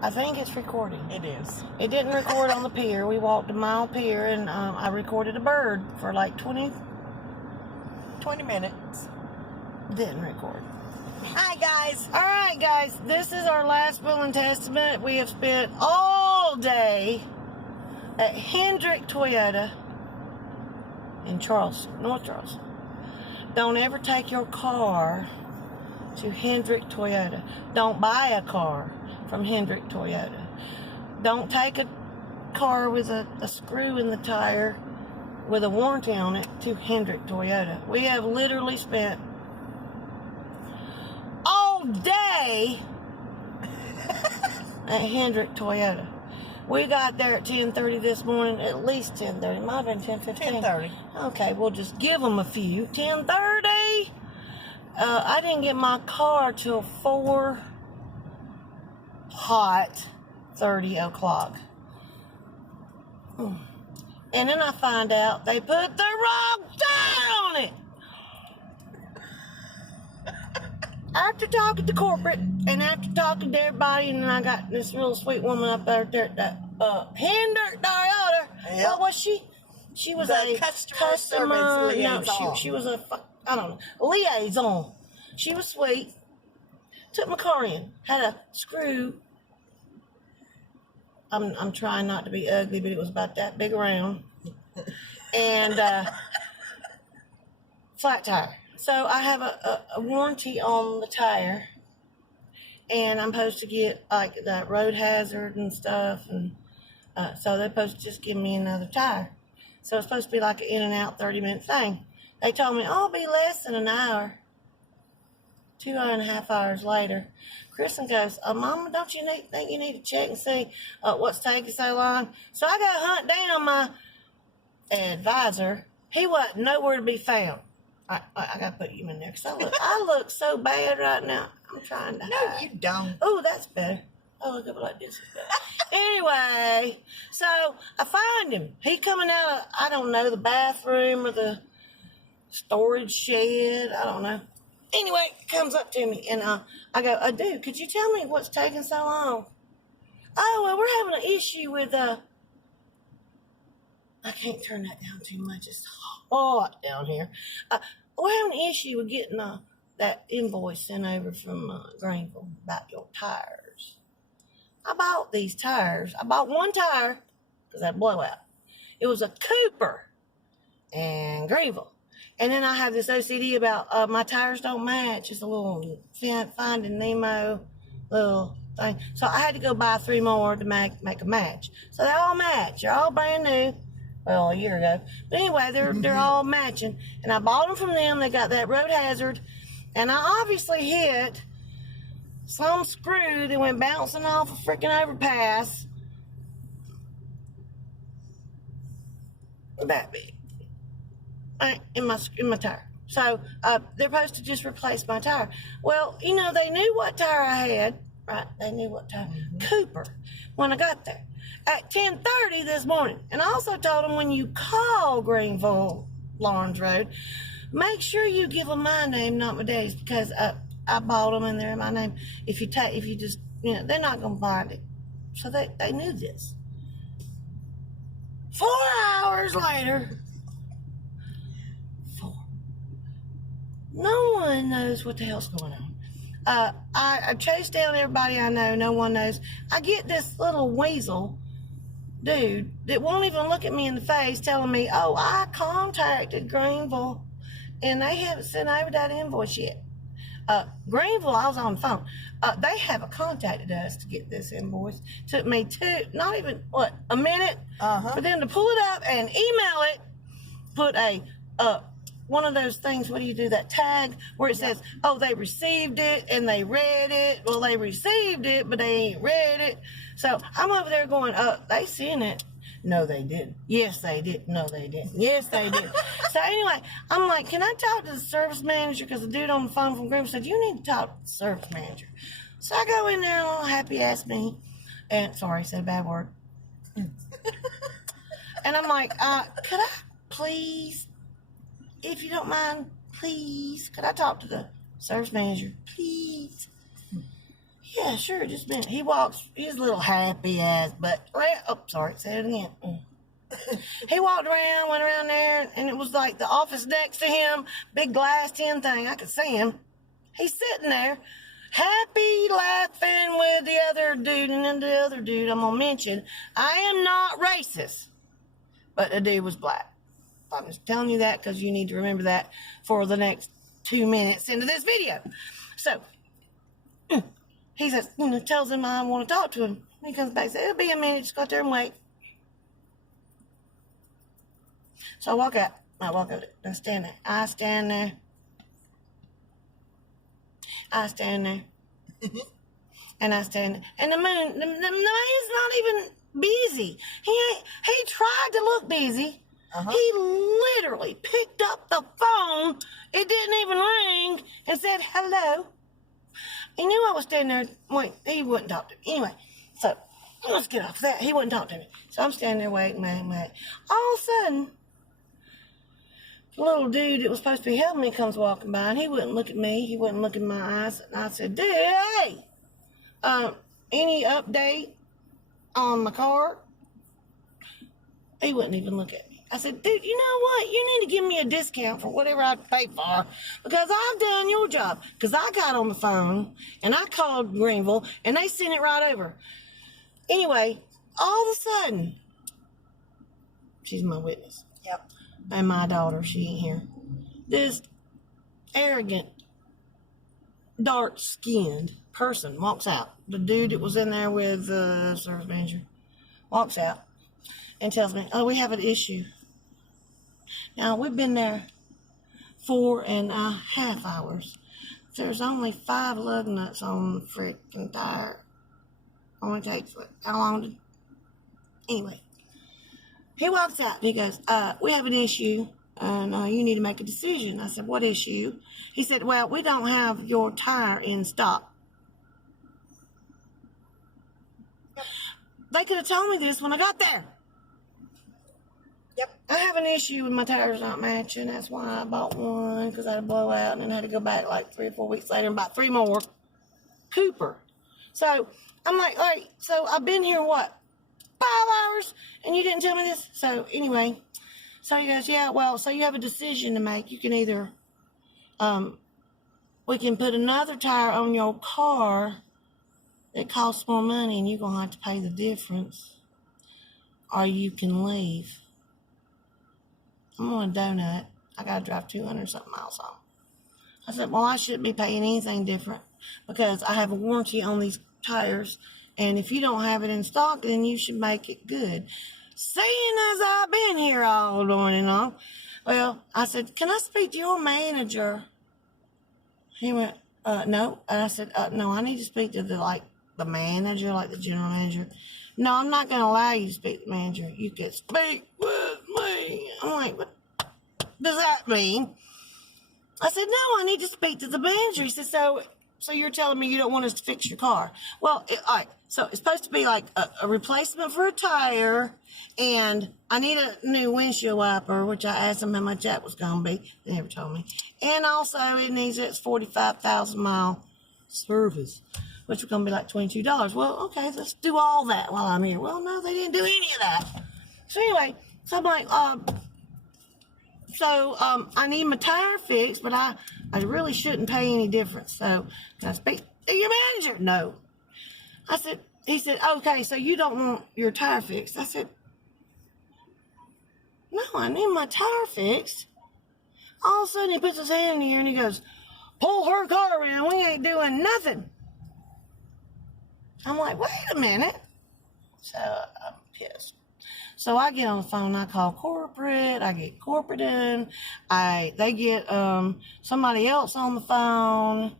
I think it's recording. It is. It didn't record on the pier. We walked a mile pier, and I recorded a bird for like 20 minutes. Didn't record. Hi, guys. All right, guys. This is our last will and testament. We have spent all day at Hendrick Toyota in Charleston, North Charleston. Don't ever take your car to Hendrick Toyota. Don't buy a car from Hendrick Toyota. Don't take a car with a screw in the tire with a warranty on it to Hendrick Toyota. We have literally spent all day at Hendrick Toyota. We got there at 10:30 this morning, at least 10:30. Might have been 10:15. 10:30. Okay, we'll just give them a few. 10:30. I didn't get my car till 4:30 o'clock. And then I find out they put the wrong tire on it. After talking to corporate and after talking to everybody, and then I got this real sweet woman up there at Hendrick Toyota. Yep. What was she? She was The a customer service liaison. No, she was a liaison. She was sweet. Took my car in. Had a screw. I'm trying not to be ugly, but it was about that big around. And flat tire. So I have a warranty on the tire, and I'm supposed to get like that road hazard and stuff, and so they're supposed to just give me another tire. So it's supposed to be like an in and out 30-minute thing. They told me, oh, it'll be less than an hour. 2.5 hours later, Kristen goes, Mama, don't you think you need to check and see what's taking so long? So I got to hunt down my advisor. He wasn't nowhere to be found. I got to put you in there because I look so bad right now. I'm trying to hide. No, you don't. Oh, that's better. Oh, look up like this is better. Anyway, so I find him. He coming out of, I don't know, the bathroom or the storage shed. I don't know. Anyway, he comes up to me, and I go, dude, could you tell me what's taking so long? Oh, well, we're having an issue with, I can't turn that down too much. It's hot down here. We're having an issue with getting that invoice sent over from Greenville about your tires. I bought these tires. I bought one tire because that blowout. It was a Cooper and Greenville. And then I have this OCD about my tires don't match. It's a little Finding Nemo little thing. So I had to go buy 3 more to make a match. So they all match. They're all brand new. Well, a year ago. But anyway, they're all matching. And I bought them from them. They got that road hazard. And I obviously hit some screw that went bouncing off a freaking overpass. That big. In my tire. So they're supposed to just replace my tire. Well, you know, they knew what tire I had, right? They knew what tire. Cooper, when I got there at 10:30 this morning. And I also told them, when you call Greenville Lawrence Road, make sure you give them my name, not my daddy's, because I bought them and they're in my name. If you just, you know, they're not gonna find it. So they knew this. 4 hours later. No one knows what the hell's going on. I chased down everybody I know. No one knows. I get this little weasel dude that won't even look at me in the face telling me, oh, I contacted Greenville and they haven't sent over that invoice yet. Greenville, I was on the phone. They haven't contacted us to get this invoice. Took me not even, a minute for them to pull it up and email it, put one of those things, what do you do, that tag where it says, oh, they received it and they read it. Well, they received it, but they ain't read it. So I'm over there going, they seen it. No, they didn't. Yes, they did. No, they didn't. Yes, they did. So anyway, I'm like, can I talk to the service manager? Because the dude on the phone from Greenville said, you need to talk to the service manager. So I go in there, a little happy ass me. And sorry, I said a bad word. And I'm like, could I please, if you don't mind, please, could I talk to the service manager? Please. Yeah, sure, just a minute. He walks, he's a little happy ass, but, oh, sorry, say it again. He walked around, went around there, and it was like the office next to him, big glass tin thing. I could see him. He's sitting there, happy, laughing with the other dude, and then the other dude I'm gonna mention. I am not racist, but the dude was black. I'm just telling you that because you need to remember that for the next 2 minutes into this video. So, he says, tells him I want to talk to him. He comes back and says, it'll be a minute, just go out there and wait. So I walk out. I stand there. I stand there. And I stand there. And the moon's not even busy. He tried to look busy. He literally picked up the phone. It didn't even ring and said hello. He knew I was standing there. Wait, he wouldn't talk to me. Anyway, so let's get off that. He wouldn't talk to me. So I'm standing there waiting. All of a sudden, the little dude that was supposed to be helping me comes walking by, and he wouldn't look at me. He wouldn't look in my eyes. And I said, dude, hey, any update on my car? He wouldn't even look at me. I said, dude, you know what? You need to give me a discount for whatever I pay for because I've done your job. Because I got on the phone, and I called Greenville, and they sent it right over. Anyway, all of a sudden, she's my witness. Yep. And my daughter, she ain't here. This arrogant, dark-skinned person walks out. The dude that was in there with the service manager walks out and tells me, oh, we have an issue. Now, we've been there 4.5 hours. There's only 5 lug nuts on the freaking tire. Only takes, how long did... Anyway, he walks out and he goes, we have an issue and you need to make a decision. I said, what issue? He said, well, we don't have your tire in stock. They could have told me this when I got there. Yep. I have an issue with my tires not matching. That's why I bought one, because I had a blowout and then had to go back like 3 or 4 weeks later and buy 3 more. Cooper. So I'm like, all right, so I've been here, what, 5 hours, and you didn't tell me this? So anyway, so he goes, yeah, well, so you have a decision to make. You can either, we can put another tire on your car that costs more money and you're going to have to pay the difference, or you can leave. I'm on a donut. I got to drive 200-something miles home. I said, well, I shouldn't be paying anything different because I have a warranty on these tires, and if you don't have it in stock, then you should make it good. Seeing as I've been here all morning long, well, I said, can I speak to your manager? He went, no. And I said, no, I need to speak to the manager, like the general manager. No, I'm not going to allow you to speak to the manager. You can speak with me. I'm like, what does that mean? I said, no, I need to speak to the manager. He said, so you're telling me you don't want us to fix your car? Well, all right, so it's supposed to be like a replacement for a tire, and I need a new windshield wiper, which I asked them how much that was going to be. They never told me. And also, it needs its 45,000-mile service, which was going to be like $22. Well, okay, let's do all that while I'm here. Well, no, they didn't do any of that. So anyway, so I'm like, I need my tire fixed, but I really shouldn't pay any difference. So can I speak to your manager? No. He said, okay, so you don't want your tire fixed. I said, no, I need my tire fixed. All of a sudden he puts his hand in here and he goes, pull her car around. We ain't doing nothing. I'm like, wait a minute. So I'm pissed. So I get on the phone, I call corporate, I get corporate in, they get somebody else on the phone.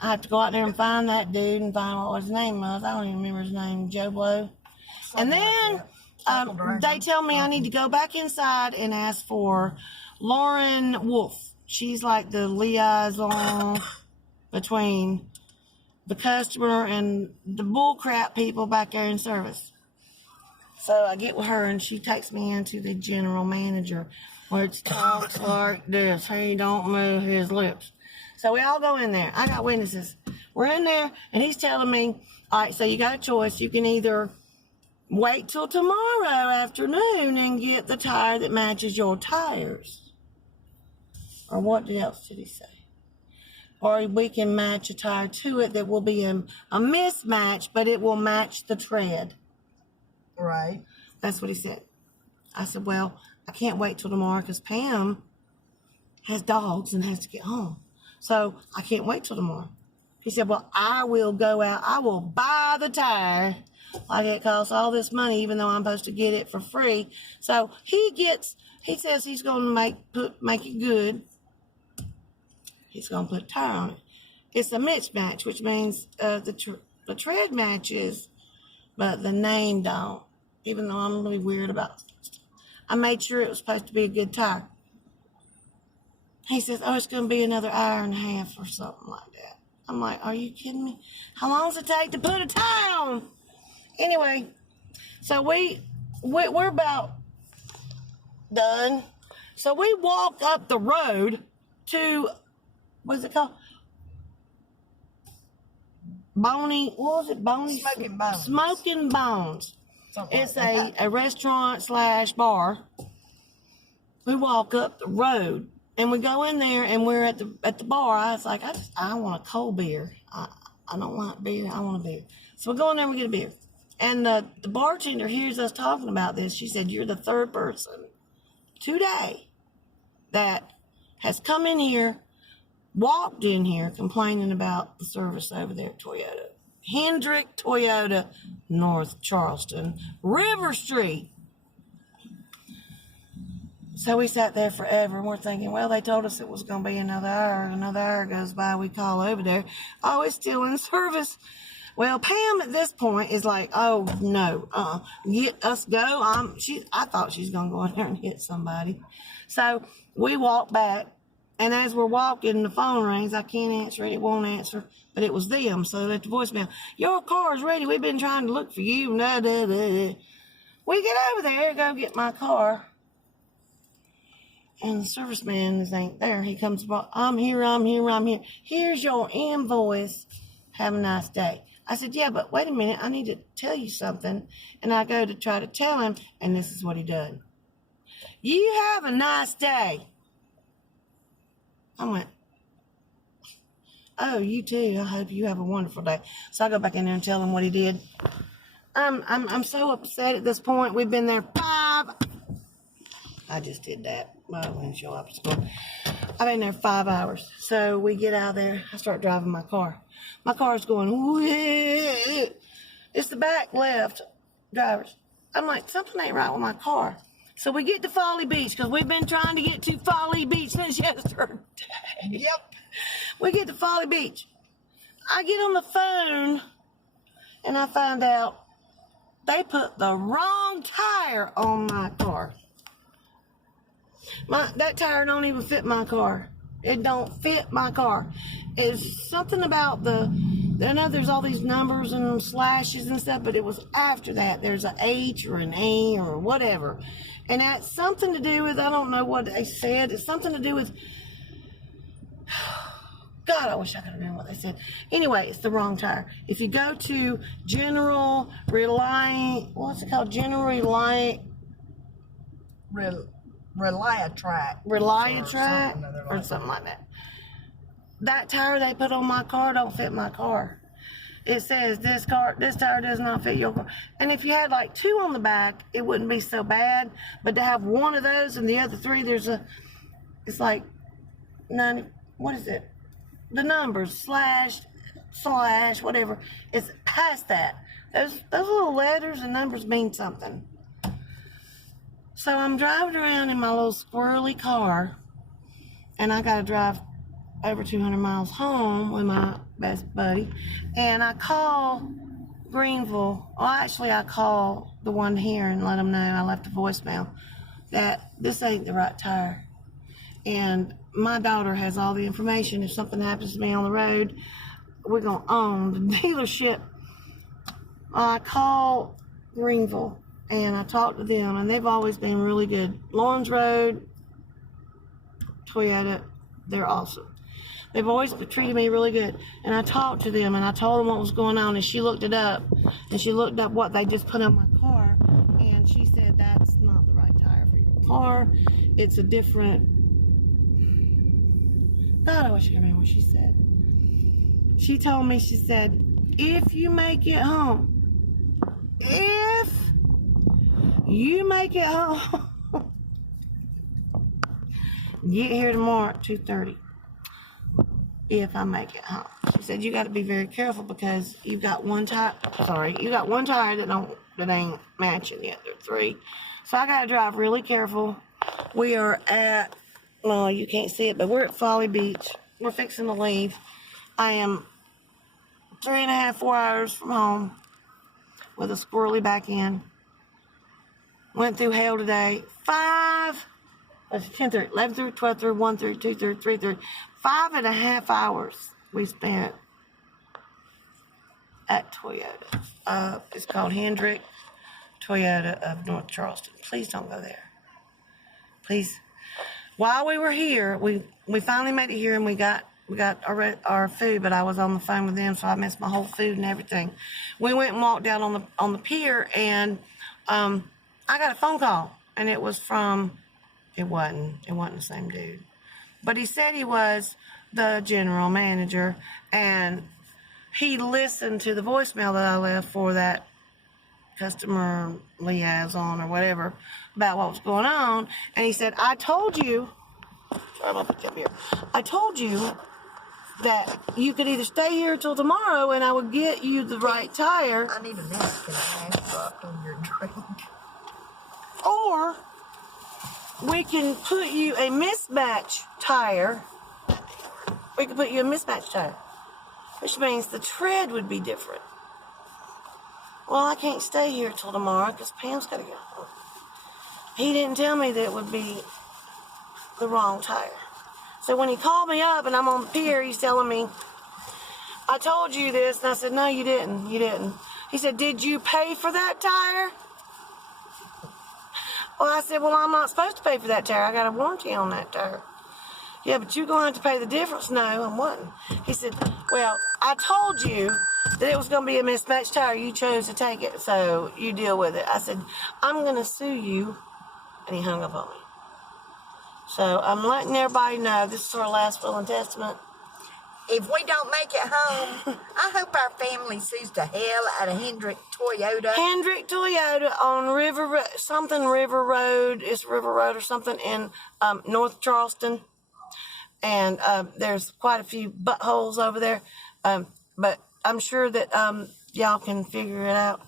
I have to go out there and find that dude and find what his name was. I don't even remember his name, Joe Blow. And then they tell me I need to go back inside and ask for Lauren Wolf. She's like the liaison between the customer and the bullcrap people back there in service. So I get with her, and she takes me into the general manager, which talks like this. He don't move his lips. So we all go in there. I got witnesses. we're in there, and he's telling me, all right, so you got a choice. You can either wait till tomorrow afternoon and get the tire that matches your tires. Or what else did he say? Or we can match a tire to it that will be a mismatch, but it will match the tread. Right. That's what he said. I said, well, I can't wait till tomorrow because Pam has dogs and has to get home. So I can't wait till tomorrow. He said, well, I will go out. I will buy the tire. Like it costs all this money, even though I'm supposed to get it for free. So he says he's going to make it good. He's going to put a tire on it. It's a mismatch, which means the tread matches, but the name don't. Even though I'm really weird about it. I made sure it was supposed to be a good tire. He says, oh, it's going to be another hour and a half or something like that. I'm like, are you kidding me? How long does it take to put a tire on? Anyway, so we're about done. So we walk up the road to, what's it called? Boney, what was it? Boney? Smoking Bones. Smoking Bones. Something It's like that. a restaurant / bar. We walk up the road and we go in there and we're at the bar. I was like, I want a cold beer. I don't want beer. I want a beer. So we go in there and we get a beer. And the bartender hears us talking about this. She said, you're the third person today that has come in here, walked in here complaining about the service over there at Toyota. Hendrick Toyota, North Charleston, River Street. So we sat there forever and we're thinking, well, they told us it was going to be another hour. Another hour goes by, we call over there. Oh, it's still in service. Well, Pam at this point is like, oh, no, get us go. I thought she was going to go in there and hit somebody. So we walk back, and as we're walking, the phone rings. I can't answer it. It won't answer, but it was them. So at the voicemail, your car's ready. We've been trying to look for you. Nah, nah, nah, nah. We get over there, go get my car, and the serviceman ain't there. He comes about, I'm here. Here's your invoice. Have a nice day. I said, yeah, but wait a minute. I need to tell you something. And I go to try to tell him, and this is what he done. You have a nice day. I went, oh, you too. I hope you have a wonderful day. So I go back in there and tell him what he did. I'm so upset at this point. We've been there I just did that. Well, I didn't show up at school. I've been there 5 hours. So we get out of there. I start driving my car. My car's going, whee. It's the back left drivers. I'm like, something ain't right with my car. So we get to Folly Beach because we've been trying to get to Folly Beach since yesterday. Yep. We get to Folly Beach. I get on the phone and I find out they put the wrong tire on my car. That tire don't even fit my car. It don't fit my car. It's something about I know there's all these numbers and slashes and stuff, but it was after that. There's an H or an A or whatever. And that's something to do with, I don't know what they said. It's something to do with, God, I wish I could remember what they said. Anyway, it's the wrong tire. If you go to General Reliant, what's it called? General Reliant. Reliatrack. Or something like that. That tire they put on my car don't fit my car. It says this tire does not fit your car. And if you had like 2 on the back, it wouldn't be so bad. But to have 1 of those and the other 3, it's like 90, what is it? The numbers, slash, whatever. It's past that. Those little letters and numbers mean something. So I'm driving around in my little squirrely car, and I got to drive over 200 miles home with my best buddy, and I call Greenville. Well, actually, I call the one here and let them know. I left a voicemail that this ain't the right tire, and my daughter has all the information. If something happens to me on the road, we're going to own the dealership. I call Greenville, and I talked to them, and they've always been really good. Lawrence Road, Toyota, they're awesome. They've always treated me really good. And I talked to them, and I told them what was going on, and she looked it up. And she looked up what they just put on my car, and she said, that's not the right tire for your car. It's a different... God, I wish I could remember what she said. She told me, she said, if you make it home, if you make it home, get here tomorrow at 2:30. If I make it home, she said, you got to be very careful because you've got one tire. Sorry, you got one tire that ain't matching yet. There are 3, so I got to drive really careful. We are at, well, you can't see it, but we're at Folly Beach. We're fixing to leave. I am 3.5, 4 hours from home with a squirrely back end. Went through hell today. 10 through 11 through 12 through 1 through 2 through 3 through 5.5 hours we spent at Toyota. It's called Hendrick Toyota of North Charleston. Please don't go there. Please. While we were here, we finally made it here, and we got our food, but I was on the phone with them, so I missed my whole food and everything. We went and walked down on the pier, and I got a phone call, and it was from, it wasn't the same dude, but he said he was the general manager, and he listened to the voicemail that I left for that customer liaison or whatever about what was going on, and he said, I told you, sorry, I'm gonna put that here. I told you that you could either stay here till tomorrow and I would get you the right tire. I need a napkin and a half dropped on your drink. Or we can put you a mismatch tire. We can put you a mismatch tire, which means the tread would be different. Well, I can't stay here till tomorrow because Pam's got to go home. He didn't tell me that it would be the wrong tire. So when he called me up and I'm on the pier, he's telling me, I told you this. And I said, no, you didn't. You didn't. He said, did you pay for that tire? Well, I said, well, I'm not supposed to pay for that tire. I got a warranty on that tire. Yeah, but you're going to have to pay the difference. No, I wasn't. He said, well, I told you that it was going to be a mismatched tire. You chose to take it, so you deal with it. I said, I'm going to sue you. And he hung up on me. So I'm letting everybody know this is our last will and testament. If we don't make it home, I hope our family sues the hell out of Hendrick Toyota. Hendrick Toyota on River Road it's River Road or something in North Charleston. And there's quite a few buttholes over there. But I'm sure that y'all can figure it out.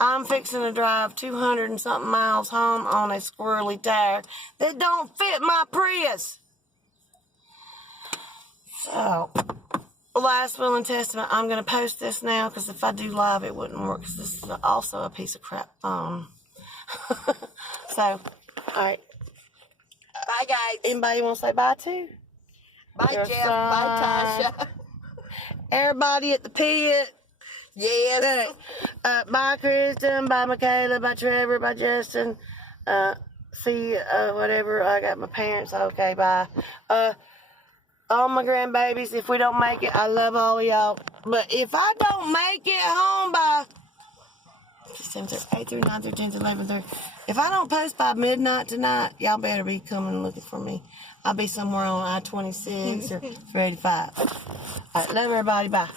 I'm fixing to drive 200 and something miles home on a squirrely tire that don't fit my Prius. So, last will and testament, I'm going to post this now because if I do live, it wouldn't work because this is also a piece of crap phone. So, all right. Bye, guys. Anybody want to say bye to? Bye, Your Jeff. son. Bye, Tasha. Everybody at the pit. Yes. Bye, Kristen. Bye, Michaela. Bye, Trevor. Bye, Justin. See, whatever. I got my parents. Okay, bye. All my grandbabies, if we don't make it, I love all of y'all. But if I don't make it home by 8 through 9 through 10 through 11 through, if I don't post by midnight tonight, y'all better be coming looking for me. I'll be somewhere on I-26 or 385. All right, love everybody. Bye.